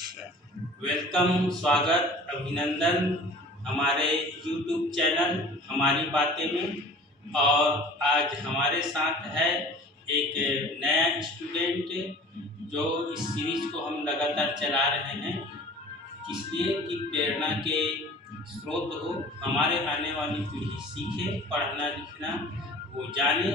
अच्छा, वेलकम, स्वागत, अभिनंदन हमारे यूट्यूब चैनल हमारी बातें में। और आज हमारे साथ है एक नया स्टूडेंट जो इस सीरीज को हम लगातार चला रहे हैं, इसलिए कि प्रेरणा के स्रोत हो, हमारे आने वाली पीढ़ी सीखे पढ़ना लिखना, वो जाने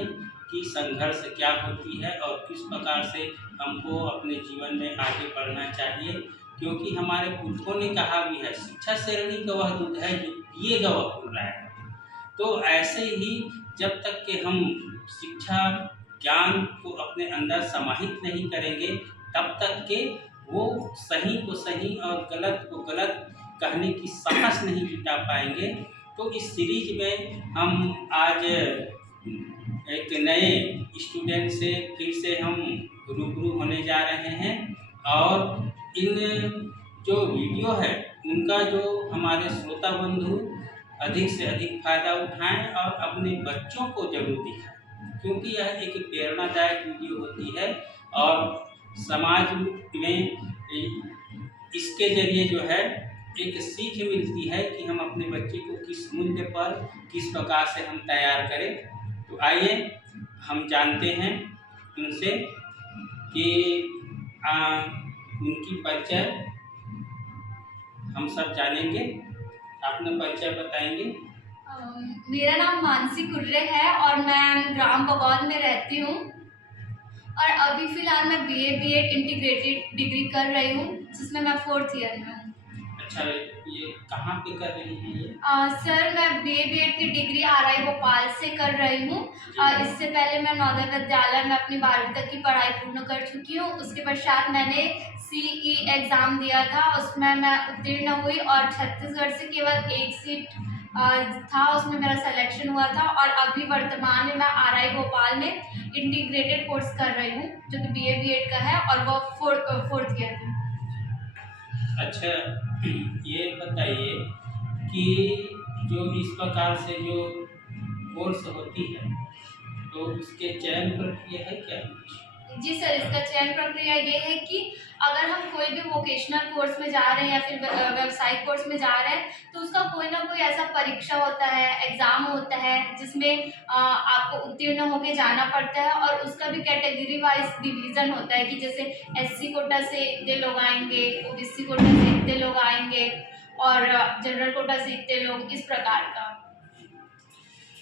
कि संघर्ष क्या होती है और किस प्रकार से हमको अपने जीवन में आगे बढ़ना चाहिए। क्योंकि हमारे पुरखों ने कहा भी है, शिक्षा शेरनी का वह दूध है जो पिएगा वह फूल है। तो ऐसे ही जब तक कि हम शिक्षा ज्ञान को अपने अंदर समाहित नहीं करेंगे, तब तक के वो सही को सही और गलत को गलत कहने की साहस नहीं जुटा पाएंगे। तो इस सीरीज में हम आज एक नए स्टूडेंट से फिर से हम रूबरू होने जा रहे हैं और इन जो वीडियो है उनका जो हमारे श्रोता बंधु अधिक से अधिक फायदा उठाएं और अपने बच्चों को जरूर दिखाएं, क्योंकि यह एक प्रेरणादायक वीडियो होती है और समाज में इसके जरिए जो है एक सीख मिलती है कि हम अपने बच्चे को किस मूल्य पर किस प्रकार से हम तैयार करें। तो आइए हम जानते हैं उनसे कि उनकी परिचय हम सब जानेंगे। अपना परिचय बताएंगे। मेरा नाम मानसी कुर्रे है और मैं ग्राम बगौल में रहती हूँ और अभी फ़िलहाल मैं BA इंटीग्रेटेड डिग्री कर रही हूँ, जिसमें मैं 4th ईयर में हूँ। अच्छा, ये कहाँ पे कर रही हैं ये? सर मैं BA की डिग्री RI भोपाल से कर रही हूँ। इससे पहले मैं नवोदय विद्यालय में अपनी 12वीं तक की पढ़ाई पूर्ण कर चुकी हूँ। उसके पश्चात मैंने CE एग्ज़ाम दिया था, उसमें मैं उत्तीर्ण हुई और छत्तीसगढ़ से केवल एक सीट था, उसमें मेरा सिलेक्शन हुआ था। और अभी वर्तमान में मैं RI भोपाल में इंटीग्रेटेड कोर्स कर रही हूँ, जो कि BA का है और वो 4th ईयर में। अच्छा, ये बताइए कि जो इस प्रकार से जो कोर्स होती है तो इसके चयन प्रक्रिया है क्या? जी सर, इसका चयन प्रक्रिया ये है कि अगर हम कोई भी वोकेशनल कोर्स में जा रहे हैं या फिर व्यावसायिक कोर्स में जा रहे हैं, तो उसका कोई ना कोई ऐसा परीक्षा होता है, एग्ज़ाम होता है, जिसमें आपको उत्तीर्ण होके जाना पड़ता है और उसका भी कैटेगरी वाइज डिवीज़न होता है कि जैसे SC कोटा से इतने लोग आएंगे, OBC कोटा से इतने लोग आएंगे और जनरल कोटा से इतने लोग, इस प्रकार का।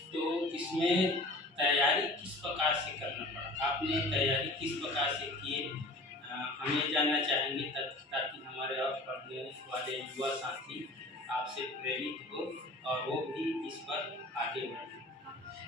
तो इसमें तैयारी किस प्रकार से करना पड़ा? आपने तैयारी किस प्रकार से किए, हम ये जानना चाहेंगे ताकि हमारे और पढ़ने वाले युवा साथी आपसे प्रेरित हो और वो भी इस पर आगे बढ़े।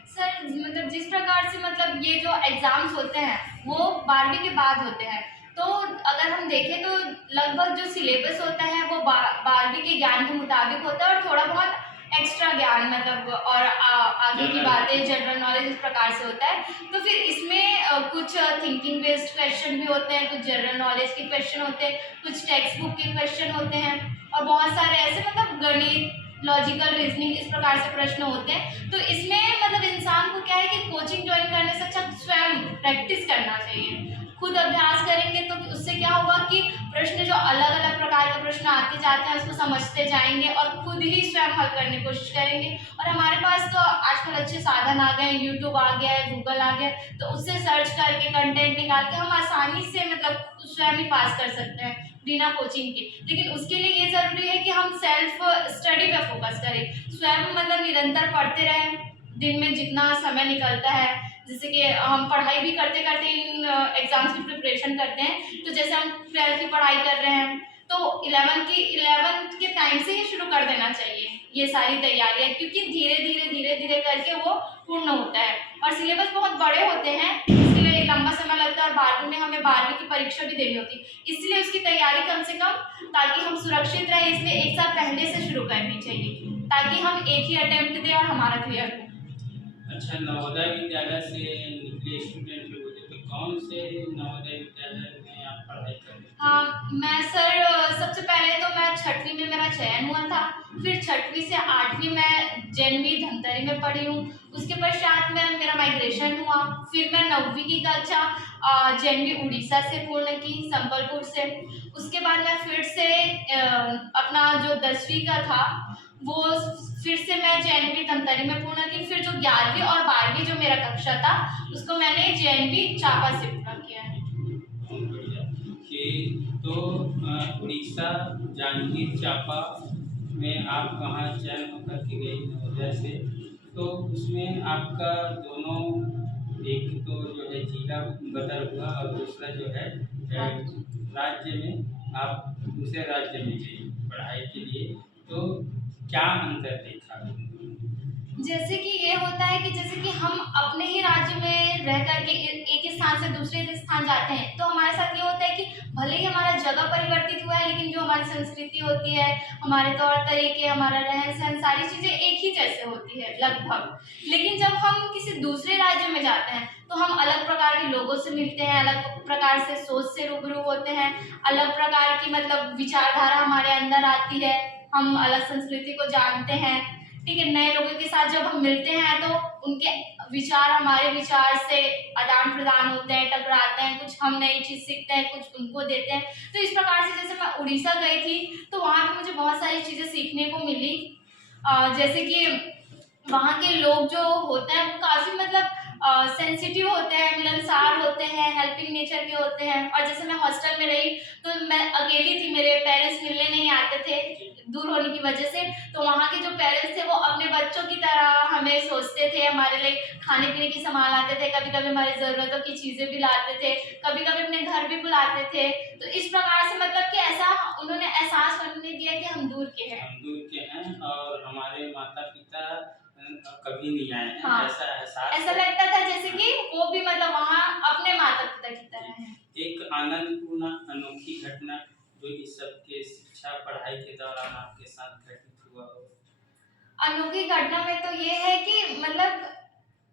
सर मतलब जिस प्रकार से मतलब ये जो एग्ज़ाम्स होते हैं वो 12वीं के बाद होते हैं, तो अगर हम देखें तो लगभग जो सिलेबस होता है वो 12वीं के ज्ञान के मुताबिक होता है और थोड़ा बहुत एक्स्ट्रा ज्ञान मतलब और आगे की बातें जनरल नॉलेज इस प्रकार से होता है। तो फिर इसमें कुछ थिंकिंग बेस्ड क्वेश्चन भी होते हैं, कुछ जनरल नॉलेज के क्वेश्चन होते हैं, कुछ टेक्स्ट बुक के क्वेश्चन होते हैं और बहुत सारे ऐसे मतलब गणित, लॉजिकल रीजनिंग इस प्रकार से प्रश्न होते हैं। तो इसमें मतलब इंसान को क्या है कि कोचिंग ज्वाइन करने से अच्छा स्वयं प्रैक्टिस करना चाहिए। खुद अभ्यास करेंगे तो उससे क्या होगा कि प्रश्न जो अलग अलग प्रकार के प्रश्न आते जाते हैं उसको समझते जाएंगे और खुद ही स्वयं हल करने की कोशिश करेंगे। और हमारे पास तो आजकल अच्छे साधन आ गए, यूट्यूब आ गया है, गूगल आ गया, तो उससे सर्च करके कंटेंट निकाल के हम आसानी से मतलब स्वयं ही पास कर सकते हैं बिना कोचिंग के। लेकिन उसके लिए ये ज़रूरी है कि हम सेल्फ स्टडी पे फोकस करें, स्वयं मतलब निरंतर पढ़ते रहें। दिन में जितना समय निकलता है, जैसे कि हम पढ़ाई भी करते करते इन एग्ज़ाम्स की प्रिपरेशन करते हैं, तो जैसे हम 12th की पढ़ाई कर रहे हैं तो 11th के टाइम से ही शुरू कर देना चाहिए ये सारी तैयारियाँ, क्योंकि धीरे धीरे करके वो पूर्ण होता है और सिलेबस बहुत बड़े होते हैं, इसके लिए लंबा समय लगता है और 12वीं में हमें 12वीं की परीक्षा भी देनी होती है। इसलिए उसकी तैयारी कम से कम, ताकि हम सुरक्षित रहें, इसलिए एक साल पहले से शुरू करनी चाहिए ताकि हम एक ही अटेम्प्ट दें और हमारा क्लियर हो। अच्छा, नवोदय विद्यालय से निकले स्टूडेंट जो बोले, तो कौन से नवोदय विद्यालय में आप पढ़ाई कर रहे थे? हाँ, मैं सर सबसे पहले तो मैं 6वीं में मेरा चयन हुआ था, फिर 6वीं से 8वीं मैं JNV धमतरी में पढ़ी हूँ। उसके पश्चात में मेरा माइग्रेशन हुआ, फिर मैं 9वीं की कक्षा JNV उड़ीसा से पूर्ण की, संबलपुर से। उसके बाद मैं फिर अपना जो 10वीं का था वो फिर से मैं जेएनवी धमतरी में पूर्ण की। फिर जो 11वीं और 12वीं जो मेरा कक्षा था उसको मैंने जेएनवी चापा से पूरा किया है। बहुत बढ़िया। कि तो उड़ीसा जांजगीर चांपा में आप कहाँ चयन होकर के गई नवोदय से, तो उसमें आपका दोनों, एक तो जो है जिला बदल हुआ और दूसरा जो है राज्य में आप दूसरे राज्य में गई पढ़ाई के लिए, तो क्या अंतर देखा? जैसे कि ये होता है कि जैसे कि हम अपने ही राज्य में रह करके एक ही स्थान से दूसरे स्थान जाते हैं, तो हमारे साथ ये होता है कि भले ही हमारा जगह परिवर्तित हुआ है लेकिन जो हमारी संस्कृति होती है, हमारे तौर तरीके, हमारा रहन सहन, सारी चीजें एक ही जैसे होती है लगभग। लेकिन जब हम किसी दूसरे राज्य में जाते हैं तो हम अलग प्रकार के लोगों से मिलते हैं, अलग प्रकार से सोच से रूबरू होते हैं, अलग प्रकार की मतलब विचारधारा हमारे अंदर आती है, हम अलग संस्कृति को जानते हैं। ठीक है, नए लोगों के साथ जब हम मिलते हैं तो उनके विचार हमारे विचार से आदान प्रदान होते हैं, टकराते हैं, कुछ हम नई चीज सीखते हैं, कुछ उनको देते हैं। तो इस प्रकार से जैसे मैं उड़ीसा गई थी तो वहाँ पे मुझे बहुत सारी चीजें सीखने को मिली। जैसे कि वहाँ के लोग जो होते हैं वो काफी मतलब सेंसिटिव होते हैं, मिलनसार होते हैं, हेल्पिंग नेचर के होते हैं। और जैसे मैं हॉस्टल में रही तो मैं अकेली थी, मेरे पेरेंट्स मिलने नहीं आते थे दूर होने की वजह से। तो वहाँ के जो पेरेंट्स थे वो अपने बच्चों की तरह हमें सोचते थे, हमारे लिए खाने पीने की सामान लाते थे, कभी कभी हमारी ज़रूरतों की चीज़ें भी लाते थे, कभी कभी अपने घर भी बुलाते थे। तो इस प्रकार से मतलब कि ऐसा उन्होंने एहसास होने दिया कि हम दूर के हैं, हम दूर के हैं और हमारे माता पिता कभी नहीं आए हैं, हाँ, ऐसा एहसास ऐसा लगता था जैसे कि वो भी मतलब वहाँ अपने माता पिता की तरह है। एक आनंदपूर्ण अनोखी घटना जो इस सब के शिक्षा पढ़ाई के दौरान आपके साथ घटित हुआ हो? अनोखी घटना में तो ये है कि मतलब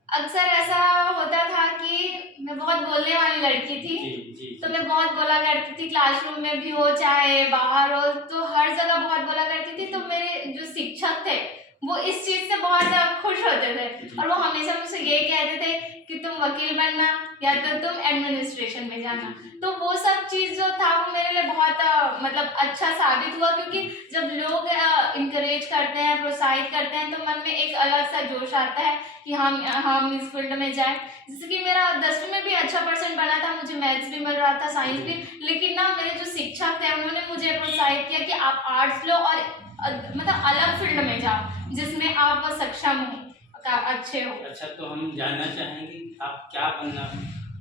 अक्सर ऐसा होता था कि मैं बहुत बोलने वाली लड़की थी। तो मैं बहुत बोला करती थी, क्लासरूम में भी हो चाहे बाहर हो, तो हर जगह बहुत बोला करती थी। तो मेरे जो शिक्षक थे वो इस चीज से बहुत खुश होते थे और वो हमेशा मुझसे ये कहते थे कि तुम वकील बनना या तो तुम एडमिनिस्ट्रेशन में जाना। तो वो सब चीज जो था वो मेरे लिए बहुत मतलब अच्छा साबित हुआ, क्योंकि जब लोग इंकरेज करते हैं, प्रोत्साहित करते हैं, तो मन में एक अलग सा जोश आता है कि हम इस फील्ड में जाएं। जैसे कि मेरा 10वीं में भी अच्छा परसेंट बना था, मुझे मैथ्स भी मिल रहा था, साइंस भी, लेकिन ना मेरे जो शिक्षक थे उन्होंने मुझे प्रोत्साहित किया कि आप आर्ट्स लो और मतलब अलग फील्ड में जाओ जिसमें आप सक्षम हो, अच्छे हो। अच्छा, तो हम जानना चाहेंगे आप क्या बनना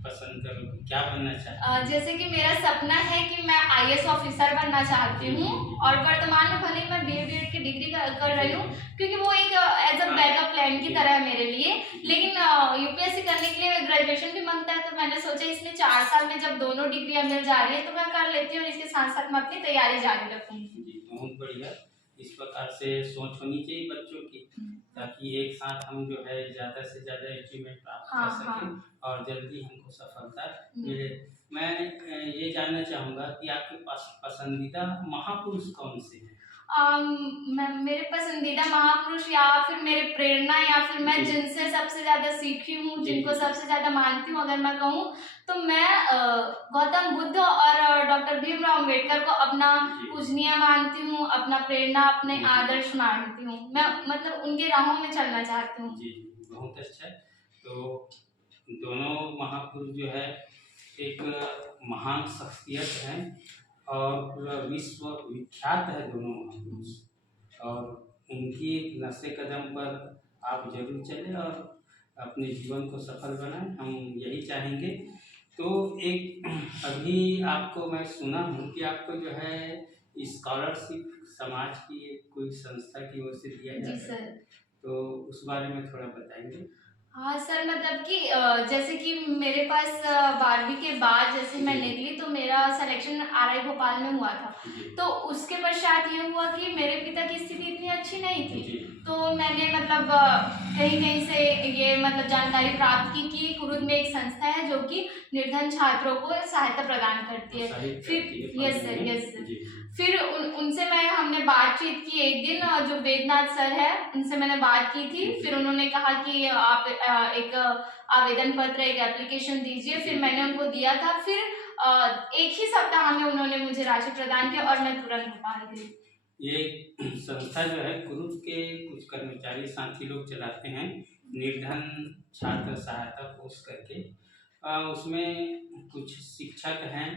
पसंद करोगे, क्या बनना चाहते? जैसे कि मेरा सपना है कि मैं आईएएस ऑफिसर बनना चाहती हूँ और वर्तमान में भले ही मैं बीएड की डिग्री कर रही हूँ, क्योंकि वो एक एज अ बैकअप प्लान की तरह है मेरे लिए। लेकिन यूपीएससी करने के लिए ग्रेजुएशन भी मांगता है, तो मैंने सोचा इसमें 4 साल में जब दोनों डिग्रियां मिल जा रही है तो मैं कर लेती हूँ और इसके साथ साथ मैं अपनी तैयारी जारी रखूंगी। जी, बहुत बढ़िया। इस प्रकार से सोच होनी चाहिए बच्चों की, ताकि एक साथ हम जो है ज़्यादा से ज़्यादा अचीवमेंट प्राप्त कर सकें और जल्दी हमको सफलता मिले। मैं ये जानना चाहूँगा कि आपके पास पसंदीदा महापुरुष कौन से हैं? मेरे पसंदीदा महापुरुष या फिर मेरे प्रेरणा या फिर मैं जिनसे सबसे ज्यादा सीखी हूँ, जिनको सबसे ज्यादा मानती हूँ, अगर मैं कहूँ तो मैं गौतम बुद्ध और डॉक्टर भीमराव अम्बेडकर को अपना पूजनीय मानती हूँ, अपना प्रेरणा, अपने आदर्श मानती हूँ। मैं मतलब उनके राहों में चलना चाहती हूँ। जी, बहुत अच्छा। तो दोनों महापुरुष जो है एक महान शख्सियत हैं और पूरा विश्व विख्यात है दोनों महापुरुष, और उनकी नक्शे कदम पर आप जरूर चलें और अपने जीवन को सफल बनाएं, हम यही चाहेंगे। तो एक अभी आपको मैं सुना हूँ कि आपको जो है स्कॉलरशिप समाज की कोई संस्था की ओर से दिया जाता है। जी सर। तो उस बारे में थोड़ा बताएंगे? हाँ सर, मतलब कि जैसे कि मेरे पास 12वीं के बाद जैसे मैं निकली तो मेरा सिलेक्शन आरआई भोपाल में हुआ था। तो उसके पश्चात ये हुआ कि मेरे पिता की स्थिति इतनी अच्छी नहीं थी, तो मैंने मतलब कहीं कहीं से ये मतलब जानकारी प्राप्त की कि कुरुद में एक संस्था है जो कि निर्धन छात्रों को सहायता प्रदान करती है। फिर यस सर, फिर उनसे हमने बातचीत की एक दिन, जो वेदनाथ सर है उनसे मैंने बात की थी। फिर उन्होंने कहा कि आप एक आवेदन पत्र, एक एप्लीकेशन दीजिए। फिर मैंने उनको दिया था। फिर एक ही सप्ताह में उन्होंने मुझे राशि प्रदान की और मैं तुरंत भोपाल गई। ये संस्था जो है ग्रुप के कुछ कर्मचारी साथी लोग चलाते हैं, निर्धन छात्र सहायता कोष करके। उसमें कुछ शिक्षक हैं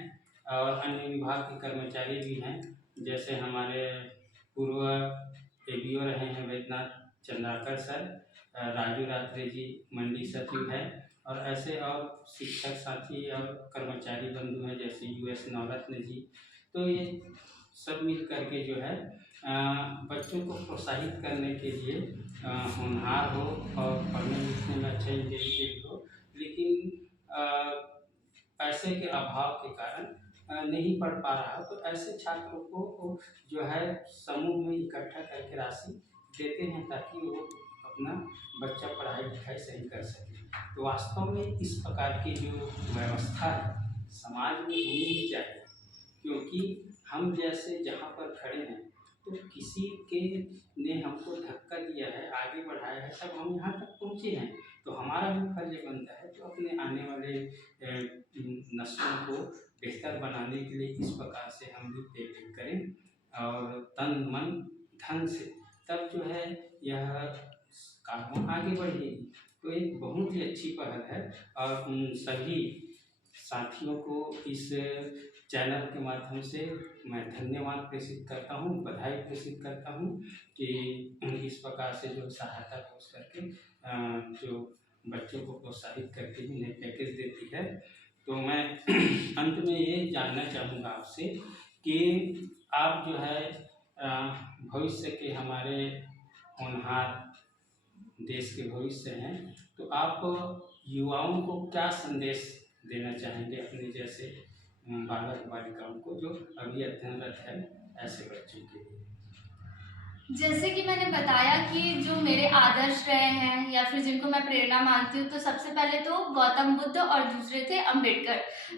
और अन्य विभाग के कर्मचारी भी हैं, जैसे हमारे पूर्व एबीओ रहे हैं वैद्यनाथ चंद्राकर सर, राजू रात्रे जी मंडी सचिव है, और ऐसे और शिक्षक साथी और कर्मचारी बंधु हैं जैसे यूएस नवरत्न जी। तो ये सब मिल करके जो है बच्चों को प्रोत्साहित करने के लिए होनहार हो और पढ़ने लिखने में अच्छा इंटेलिजेंट हो, लेकिन पैसे के अभाव के कारण नहीं पढ़ पा रहा, तो ऐसे छात्रों को जो है समूह में इकट्ठा करके राशि देते हैं ताकि वो अपना बच्चा पढ़ाई लिखाई सही कर सके। तो वास्तव में इस प्रकार की जो व्यवस्था है समाज में होनी ही चाहिए, क्योंकि हम जैसे जहाँ पर खड़े हैं तो किसी के ने हमको धक्का दिया है, आगे बढ़ाया है, तब हम यहाँ तक पहुँचे हैं। तो हमारा भी फर्ज बनता है तो अपने आने वाले नस्लों को बेहतर बनाने के लिए इस प्रकार से हम भी प्रेरित करें और तन मन धन से, तब जो है यह काम आगे बढ़ेगी। तो एक बहुत ही अच्छी पहल है और उन सभी साथियों को इस चैनल के माध्यम से मैं धन्यवाद प्रेषित करता हूँ, बधाई प्रेषित करता हूँ कि इस प्रकार से जो सहायता कोष करके जो बच्चों को प्रोत्साहित करके उन्हें पैकेज देती है। तो मैं अंत में ये जानना चाहूँगा आपसे कि आप जो है भविष्य के हमारे होनहार देश के भविष्य हैं, तो आप युवाओं को क्या संदेश देना चाहेंगे अपने जैसे बालक बालिकाओं को जो अभी अध्ययनरत है ऐसे बच्चों के लिए? जैसे कि मैंने बताया कि जो मेरे आदर्श रहे हैं या फिर जिनको मैं प्रेरणा मानती हूँ, तो सबसे पहले तो गौतम बुद्ध और दूसरे थे अम्बेडकर।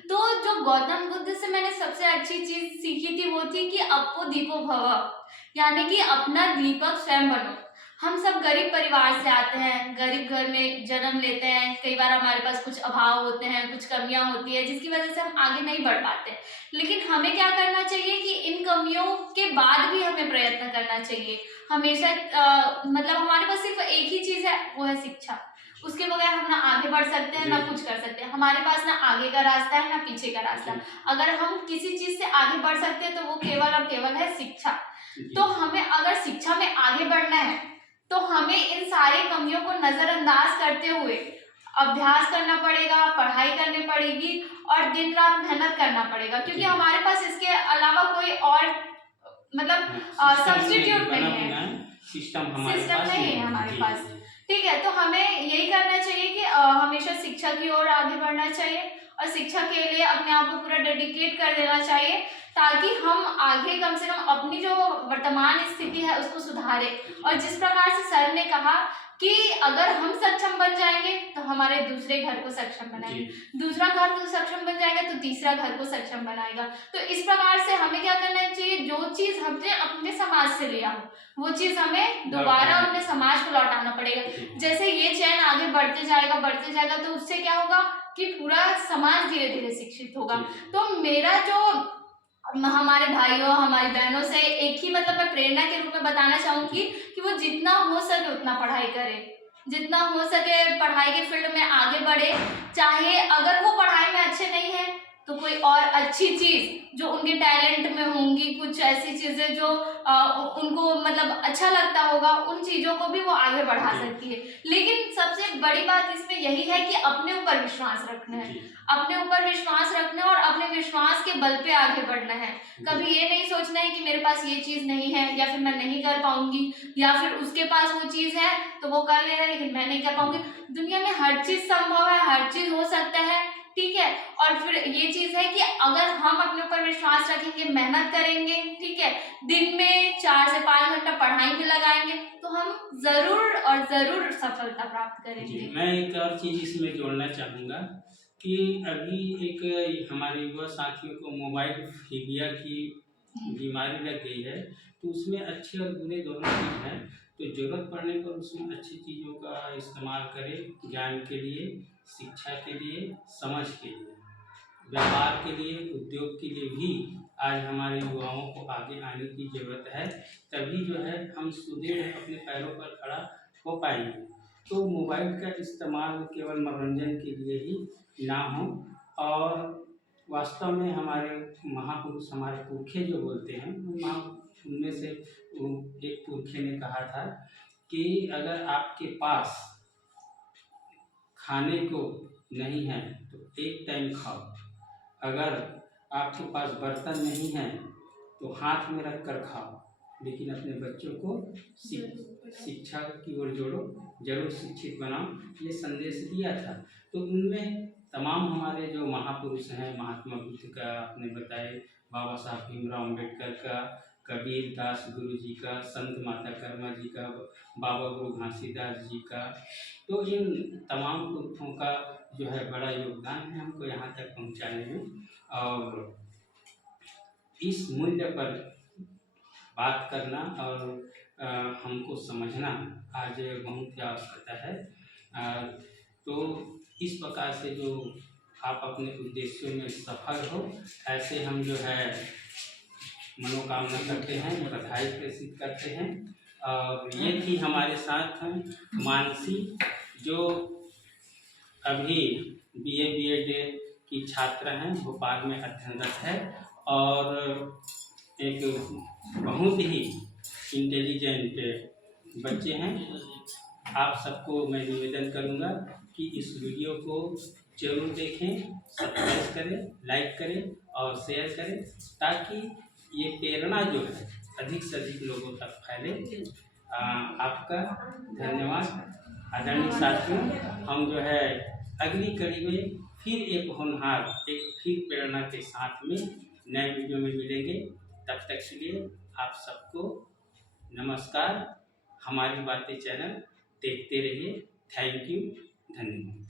तो जो गौतम बुद्ध से मैंने सबसे अच्छी चीज सीखी थी वो थी कि अपो दीपो भव, यानी कि अपना दीपक स्वयं बनो। हम सब गरीब परिवार से आते हैं, गरीब घर में जन्म लेते हैं, कई बार हमारे पास कुछ अभाव होते हैं, कुछ कमियां होती है जिसकी वजह से हम आगे नहीं बढ़ पाते। लेकिन हमें क्या करना चाहिए कि इन कमियों के बाद भी हमें प्रयत्न करना चाहिए हमेशा। मतलब हमारे पास सिर्फ एक ही चीज है, वो है शिक्षा। उसके बगैर हम ना आगे बढ़ सकते हैं ना कुछ कर सकते हैं। हमारे पास ना आगे का रास्ता है ना पीछे का रास्ता। अगर हम किसी चीज से आगे बढ़ सकते हैं तो वो केवल और केवल है शिक्षा। तो हमें अगर शिक्षा में आगे बढ़ना है तो हमें इन सारी कमियों को नजरअंदाज करते हुए अभ्यास करना पड़ेगा, पढ़ाई करनी पड़ेगी और दिन रात मेहनत करना पड़ेगा, क्योंकि हमारे पास इसके अलावा कोई और मतलब सब्स्टिट्यूट नहीं है, सिस्टम नहीं है हमारे पास। ठीक है, तो हमें यही करना चाहिए कि हमेशा शिक्षा की ओर आगे बढ़ना चाहिए और शिक्षा के लिए अपने आप को पूरा डेडिकेट कर देना चाहिए, ताकि हम आगे कम से कम अपनी जो वर्तमान स्थिति है उसको सुधारें। और जिस प्रकार से सर ने कहा कि अगर हम सक्षम बन जाएंगे तो हमारे दूसरे घर को सक्षम बनाएंगे, दूसरा घर को सक्षम बन जाएगा तो तीसरा घर को सक्षम बनाएगा। तो इस प्रकार से हमें क्या करना चाहिए, जो चीज हमने अपने समाज से लिया हो वो चीज हमें दोबारा अपने समाज को लौटाना पड़ेगा। जैसे ये चैन आगे बढ़ते जाएगा तो उससे क्या होगा कि पूरा समाज धीरे धीरे शिक्षित होगा। तो मेरा जो हमारे भाइयों हमारी बहनों से एक ही मतलब मैं प्रेरणा के रूप में बताना चाहूंगी कि वो जितना हो सके उतना पढ़ाई करे, जितना हो सके पढ़ाई के फील्ड में आगे बढ़े। चाहे अगर वो पढ़ाई में अच्छे नहीं है तो कोई और अच्छी चीज जो उनके टैलेंट में होंगी, कुछ ऐसी चीजें जो उनको मतलब अच्छा लगता होगा, उन चीजों को भी वो आगे बढ़ा सकती है। लेकिन सबसे बड़ी बात इसमें यही है कि अपने ऊपर विश्वास रखना है, अपने ऊपर विश्वास रखना है और अपने विश्वास के बल पे आगे बढ़ना है। कभी ये नहीं सोचना है कि मेरे पास ये चीज नहीं है या फिर मैं नहीं कर पाऊंगी, या फिर उसके पास वो चीज है तो वो कर ले रहा है लेकिन मैं नहीं कर पाऊंगी। दुनिया में हर चीज संभव है, हर चीज हो सकता है, ठीक है। और फिर ये चीज है कि अगर हम अपने ऊपर विश्वास रखेंगे, मेहनत करेंगे, ठीक है, दिन में 4 से 5 घंटा पढ़ाई में लगाएंगे तो हम जरूर और जरूर सफलता प्राप्त करेंगे। मैं एक और चीज इसमें जोड़ना चाहूँगा कि अभी एक हमारे युवा साथियों को मोबाइल फिबिया की बीमारी लग गई है, तो उसमें अच्छे और बुरे दोनों चीज़ हैं। तो ज़रूरत पड़ने पर उसमें अच्छी चीज़ों का इस्तेमाल करें, ज्ञान के लिए, शिक्षा के लिए, समझ के लिए। व्यापार के लिए, उद्योग के लिए भी आज हमारे युवाओं को आगे आने की ज़रूरत है। तभी जो है हम सुदृढ़ अपने पैरों पर खड़ा हो पाएंगे। तो मोबाइल का इस्तेमाल केवल मनोरंजन के लिए ही ना हो, और वास्तव में हमारे महापुरुष, हमारे पुरखे जो बोलते हैं, उनमें से एक पुरखे ने कहा था कि अगर आपके पास खाने को नहीं है तो एक टाइम खाओ, अगर आपके पास बर्तन नहीं है तो हाथ में रख कर खाओ, लेकिन अपने बच्चों को शिक्षा की ओर जोड़ो, जरूर शिक्षित बनाओ, ये संदेश दिया था। तो उनमें तमाम हमारे जो महापुरुष हैं, महात्मा बुद्ध का आपने बताए, बाबा साहब भीमराव अम्बेडकर का, कबीर दास गुरु जी का, संत माता कर्मा जी का, बाबा गुरु घासीदास जी का, तो इन तमाम पुरखों का जो है बड़ा योगदान है हमको यहाँ तक पहुँचाने में। और इस मूल्य पर बात करना और हमको समझना आज बहुत ही आवश्यकता है। तो इस प्रकार से जो आप अपने उद्देश्यों में सफल हो, ऐसे हम जो है मनोकामना करते हैं, बधाई प्रेषित करते हैं। और ये थी हमारे साथ मानसी, जो अभी BA BEd की छात्रा हैं, भोपाल में अध्ययनरत है और एक बहुत ही इंटेलिजेंट बच्चे हैं। आप सबको मैं निवेदन करूंगा कि इस वीडियो को जरूर देखें, सब्सक्राइब करें, लाइक करें और शेयर करें, ताकि ये प्रेरणा जो है अधिक से अधिक लोगों तक फैले। आपका धन्यवाद। आदरणीय साथियों, हम जो है अगली कड़ी में फिर एक होनहार, एक फिर प्रेरणा के साथ में नए वीडियो में मिलेंगे। तब तक के लिए आप सबको नमस्कार। हमारी बातें चैनल देखते रहिए। थैंक यू, धन्यवाद।